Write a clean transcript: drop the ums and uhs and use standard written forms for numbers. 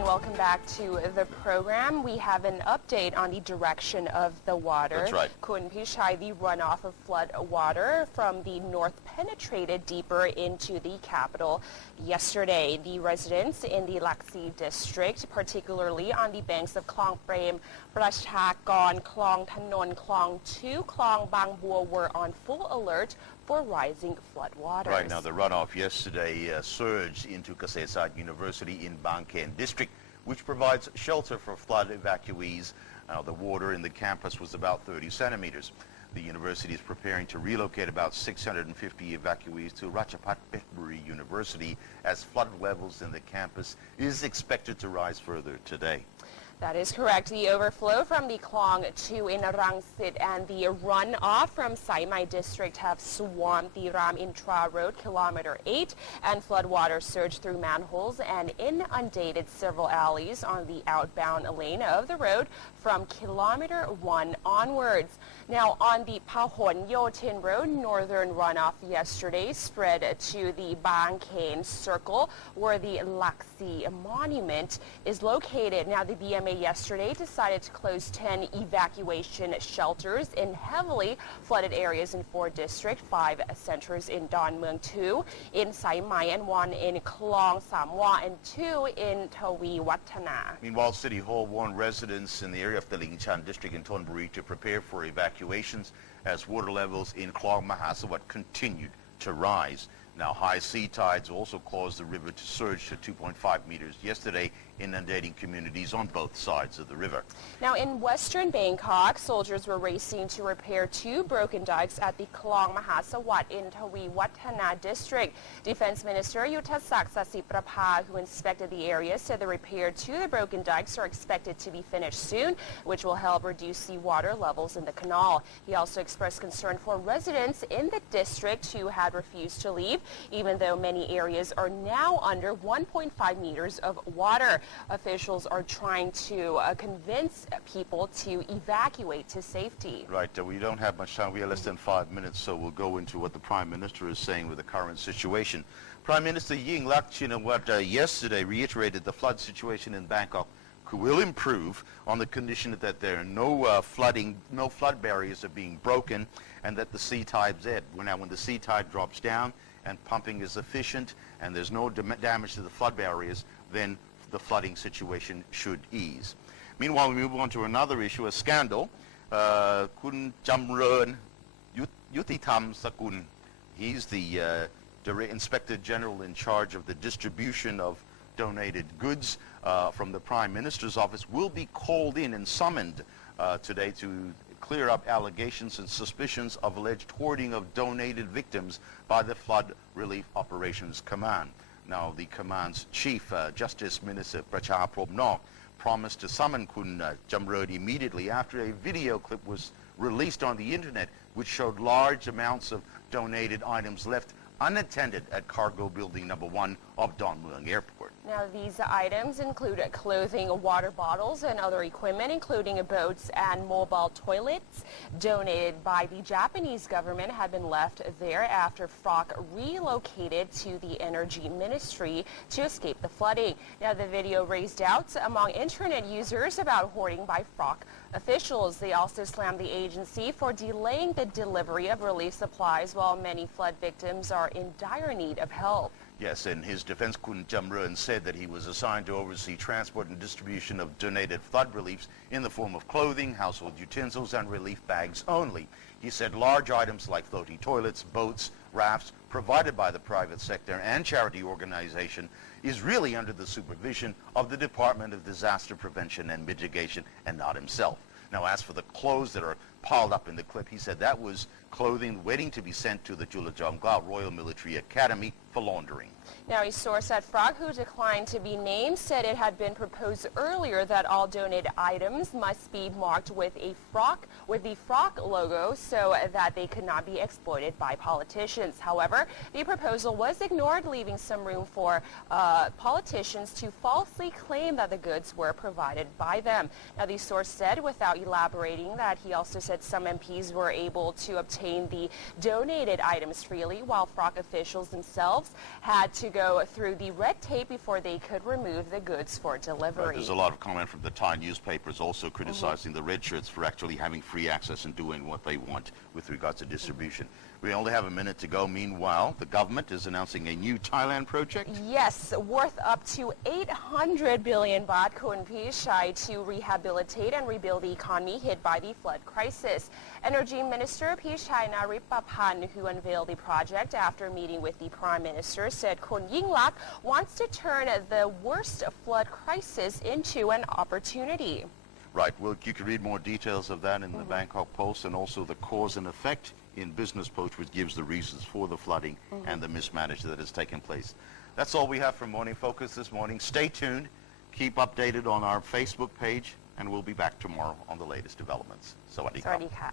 and welcome back to the program. We have an update on the direction of the water. That's right. Kun Pichai, the runoff of flood water from the north penetrated deeper into the capital yesterday. The residents in the Laksi district, particularly on the banks of Klong Prem, Prachakon, Klong Thanon, Klong 2, Klong Bang Bua were on full alert for rising flood waters. Right now, the runoff yesterday surged into Kasetsart University in Bangkokpost district, which provides shelter for flood evacuees. The water in the campus was about 30 centimeters. The university is preparing to relocate about 650 evacuees to Ratchapat-Phetchaburi University as flood levels in the campus is expected to rise further today. That is correct. The overflow from the Klong 2 in Rangsit and the runoff from Saimai district have swamped the Ram Intra Road, kilometer 8, and floodwater surged through manholes and inundated several alleys on the outbound lane of the road from kilometer 1 onwards. Now, on the Pahon Yotin Road, northern runoff yesterday spread to the Bangkokpost Circle, where the Laksi Monument is located. Now, the BMA yesterday decided to close 10 evacuation shelters in heavily flooded areas in 4 districts, 5 centers in Don Mueang, 2 in Saimai, and 1 in Klong Samwa, and 2 in Tawi Wattana. Meanwhile, City Hall warned residents in the area of the Lingchan district in Thonburi to prepare for evacuations as water levels in Klong Mahasawat continued to rise. Now, high sea tides also caused the river to surge to 2.5 meters yesterday, inundating communities on both sides of the river. Now, in western Bangkok, soldiers were racing to repair 2 broken dikes at the Klong Mahasawat in Tawi Wattana district. Defense Minister Yuttasak Sasiprapha, who inspected the area, said the repair to the broken dikes are expected to be finished soon, which will help reduce the water levels in the canal. He also expressed concern for residents in the district who had refused to leave, even though many areas are now under 1.5 meters of water. Officials are trying to convince people to evacuate to safety. Right. We don't have much time. We have less than 5 minutes, so we'll go into what the Prime Minister is saying with the current situation. Prime Minister Yingluck Shinawatra yesterday reiterated the flood situation in Bangkok will improve on the condition that there are no flood barriers are being broken, and that the sea tides ebb. Now, when the sea tide drops down and pumping is efficient and there's no damage to the flood barriers, then the flooding situation should ease. Meanwhile, we move on to another issue, a scandal. Kun Jamrön Yutitham Sakun, he's the Inspector General in charge of the distribution of donated goods from the Prime Minister's office, will be called in and summoned today to clear up allegations and suspicions of alleged hoarding of donated victims by the Flood Relief Operations Command. Now, the command's chief, Justice Minister Prachaprom promised to summon Kun Jamrön immediately after a video clip was released on the internet which showed large amounts of donated items left unattended at Cargo Building Number 1 of Don Mueang Airport. Now, these items include clothing, water bottles, and other equipment, including boats and mobile toilets donated by the Japanese government, had been left there after Froc relocated to the Energy Ministry to escape the flooding. Now, the video raised doubts among internet users about hoarding by Froc officials. They also slammed the agency for delaying the delivery of relief supplies while many flood victims are in dire need of help. Yes, in his defense, Kun Jamrön said that he was assigned to oversee transport and distribution of donated flood reliefs in the form of clothing, household utensils, and relief bags only. He said large items like floating toilets, boats, rafts provided by the private sector and charity organization is really under the supervision of the Department of Disaster Prevention and Mitigation and not himself. Now, as for the clothes that are piled up in the clip, he said that was clothing waiting to be sent to the Chulalongkorn Royal Military Academy for laundering. Now, a source at Froc, who declined to be named, said it had been proposed earlier that all donated items must be marked with the Froc logo so that they could not be exploited by politicians. However, the proposal was ignored, leaving some room for politicians to falsely claim that the goods were provided by them. Now, the source said, without elaborating, that he also said said some MPs were able to obtain the donated items freely, while Froc officials themselves had to go through the red tape before they could remove the goods for delivery. Right, there's a lot of comment from the Thai newspapers also criticizing the red shirts for actually having free access and doing what they want with regards to distribution. We only have a minute to go. Meanwhile, the government is announcing a new Thailand project. Yes, worth up to 800 billion baht Kun Pichai to rehabilitate and rebuild the economy hit by the flood crisis. Energy Minister Pichai Naripapan, who unveiled the project after meeting with the Prime Minister, said Kun Yingluck wants to turn the worst flood crisis into an opportunity. Right. Well, you can read more details of that in the Bangkok Post, and also the cause and effect in Business Post, which gives the reasons for the flooding and the mismanagement that has taken place. That's all we have from Morning Focus this morning. Stay tuned. Keep updated on our Facebook page, and we'll be back tomorrow on the latest developments. Sawadee ka. Sawadee ka.